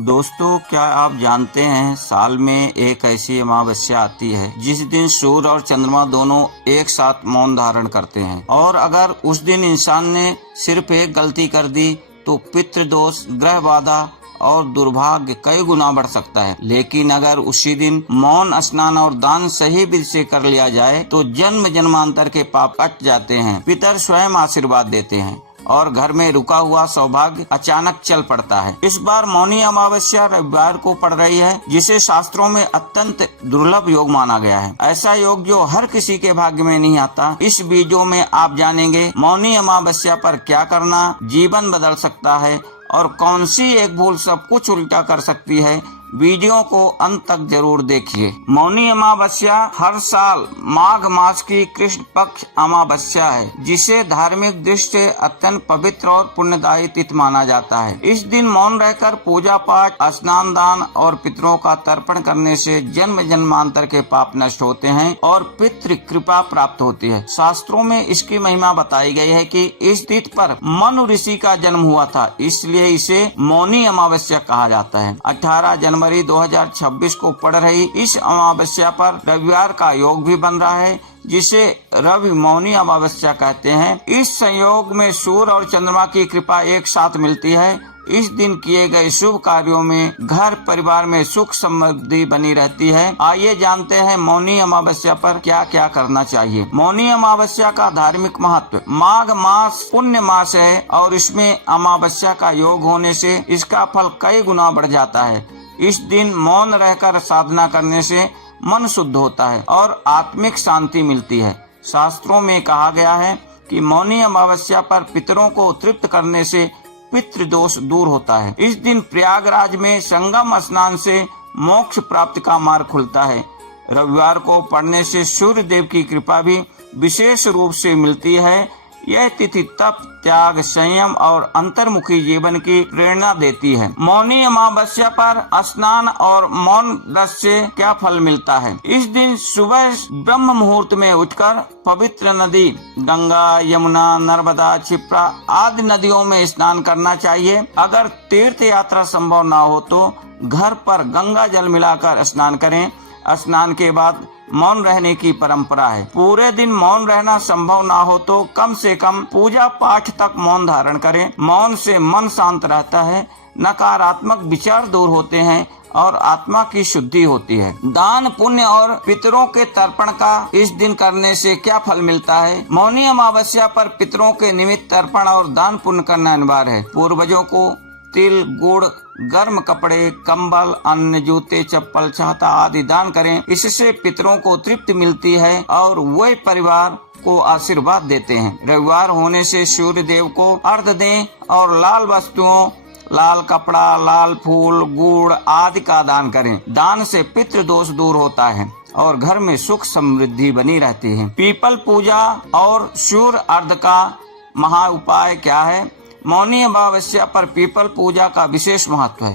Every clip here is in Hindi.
दोस्तों, क्या आप जानते हैं साल में एक ऐसी अमावस्या आती है जिस दिन सूर्य और चंद्रमा दोनों एक साथ मौन धारण करते हैं। और अगर उस दिन इंसान ने सिर्फ एक गलती कर दी तो पितृदोष, ग्रह बाधा और दुर्भाग्य कई गुना बढ़ सकता है। लेकिन अगर उसी दिन मौन स्नान और दान सही विधि से कर लिया जाए तो जन्म जन्मांतर के पाप कट जाते हैं। पितर स्वयं आशीर्वाद देते हैं और घर में रुका हुआ सौभाग्य अचानक चल पड़ता है। इस बार मौनी अमावस्या रविवार को पड़ रही है, जिसे शास्त्रों में अत्यंत दुर्लभ योग माना गया है। ऐसा योग जो हर किसी के भाग्य में नहीं आता। इस वीडियो में आप जानेंगे मौनी अमावस्या पर क्या करना जीवन बदल सकता है और कौन सी एक भूल सब कुछ उल्टा कर सकती है। वीडियो को अंत तक जरूर देखिए। मौनी अमावस्या हर साल माघ मास की कृष्ण पक्ष अमावस्या है, जिसे धार्मिक दृष्टि से अत्यंत पवित्र और पुण्यदायी तिथि माना जाता है। इस दिन मौन रहकर पूजा पाठ, स्नान दान और पितरों का तर्पण करने से जन्म जन्मांतर के पाप नष्ट होते हैं और पितृ कृपा प्राप्त होती है। शास्त्रों में इसकी महिमा बताई गई है कि इस तिथि पर मनु ऋषि का जन्म हुआ था, इसलिए इसे मौनी अमावस्या कहा जाता है। 18 जनवरी 2026 को पड़ रही इस अमावस्या पर रविवार का योग भी बन रहा है, जिसे रवि मौनी अमावस्या कहते हैं। इस संयोग में सूर्य और चंद्रमा की कृपा एक साथ मिलती है। इस दिन किए गए शुभ कार्यों में घर परिवार में सुख समृद्धि बनी रहती है। आइए जानते हैं मौनी अमावस्या पर क्या क्या करना चाहिए। मौनी अमावस्या का धार्मिक महत्व। माघ मास पुण्य मास है और इसमें अमावस्या का योग होने से इसका फल कई गुना बढ़ जाता है। इस दिन मौन रहकर साधना करने से मन शुद्ध होता है और आत्मिक शांति मिलती है। शास्त्रों में कहा गया है कि मौनी अमावस्या पर पितरों को तृप्त करने से पितृदोष दूर होता है। इस दिन प्रयागराज में संगम स्नान से मोक्ष प्राप्ति का मार्ग खुलता है। रविवार को पढ़ने से सूर्य देव की कृपा भी विशेष रूप से मिलती है। यह तिथि तप, त्याग, संयम और अंतर्मुखी जीवन की प्रेरणा देती है। मौनी अमावस्या पर स्नान और मौन व्रत से क्या फल मिलता है। इस दिन सुबह ब्रह्म मुहूर्त में उठकर पवित्र नदी गंगा, यमुना, नर्मदा, क्षिप्रा आदि नदियों में स्नान करना चाहिए। अगर तीर्थ यात्रा संभव न हो तो घर पर गंगा जल मिलाकर स्नान करें। स्नान के बाद मौन रहने की परंपरा है। पूरे दिन मौन रहना संभव ना हो तो कम से कम पूजा पाठ तक मौन धारण करें। मौन से मन शांत रहता है, नकारात्मक विचार दूर होते हैं और आत्मा की शुद्धि होती है। दान पुण्य और पितरों के तर्पण का इस दिन करने से क्या फल मिलता है। मौनी अमावस्या पर पितरों के निमित्त तर्पण और दान पुण्य करना अनिवार्य है। पूर्वजों को तिल, गुड़, गर्म कपड़े, कंबल, अन्न, जूते, चप्पल, छाता आदि दान करें। इससे पितरों को तृप्ति मिलती है और वे परिवार को आशीर्वाद देते हैं। रविवार होने से सूर्य देव को अर्घ्य दें और लाल वस्तुओं, लाल कपड़ा, लाल फूल, गुड़ आदि का दान करें। दान से पितृदोष दूर होता है और घर में सुख समृद्धि बनी रहती है। पीपल पूजा और सूर्य अर्घ्य का महा उपाय क्या है। मौनी अमावस्या पर पीपल पूजा का विशेष महत्व है।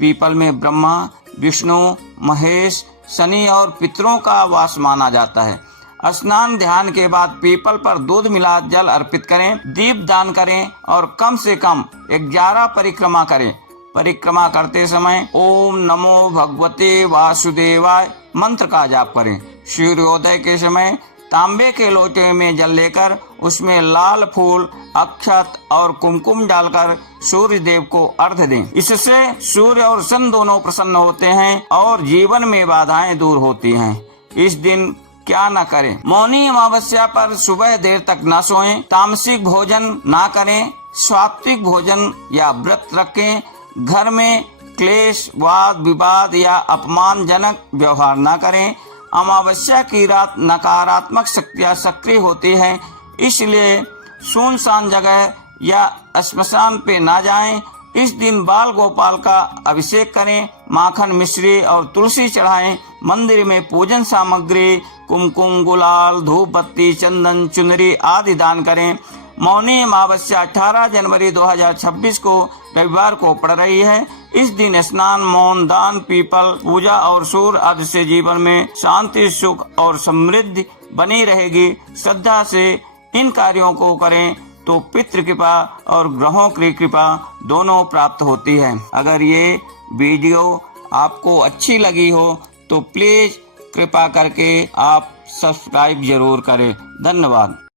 पीपल में ब्रह्मा, विष्णु, महेश, शनि और पितरों का वास माना जाता है। स्नान ध्यान के बाद पीपल पर दूध मिला जल अर्पित करें, दीप दान करें और कम से कम 11 परिक्रमा करें। परिक्रमा करते समय ओम नमो भगवते वासुदेवाय मंत्र का जाप करें। सूर्योदय के समय तांबे के लोटे में जल लेकर उसमें लाल फूल, अक्षत और कुमकुम डालकर सूर्य देव को अर्घ्य दें। इससे सूर्य और सन दोनों प्रसन्न होते हैं और जीवन में बाधाएं दूर होती हैं। इस दिन क्या न करें। मौनी अमावस्या पर सुबह देर तक न सोएं, तामसिक भोजन ना करें, सात्विक भोजन या व्रत रखें। घर में क्लेश, वाद विवाद या अपमानजनक व्यवहार न करें। अमावस्या की रात नकारात्मक शक्तियां सक्रिय होती हैं, इसलिए सुनसान जगह या श्मशान पे ना जाएं। इस दिन बाल गोपाल का अभिषेक करें, माखन, मिश्री और तुलसी चढ़ाएं। मंदिर में पूजन सामग्री, कुमकुम, गुलाल, धूप बत्ती, चंदन, चुनरी आदि दान करें। मौनी अमावस्या 18 जनवरी 2026 को रविवार को पड़ रही है। इस दिन स्नान, मौन, दान, पीपल पूजा और सूर्य अर्घ्य से जीवन में शांति, सुख और समृद्धि बनी रहेगी। श्रद्धा से इन कार्यों को करें तो पितृ कृपा और ग्रहों की कृपा दोनों प्राप्त होती है। अगर ये वीडियो आपको अच्छी लगी हो तो प्लीज कृपा करके आप सब्सक्राइब जरूर करें। धन्यवाद।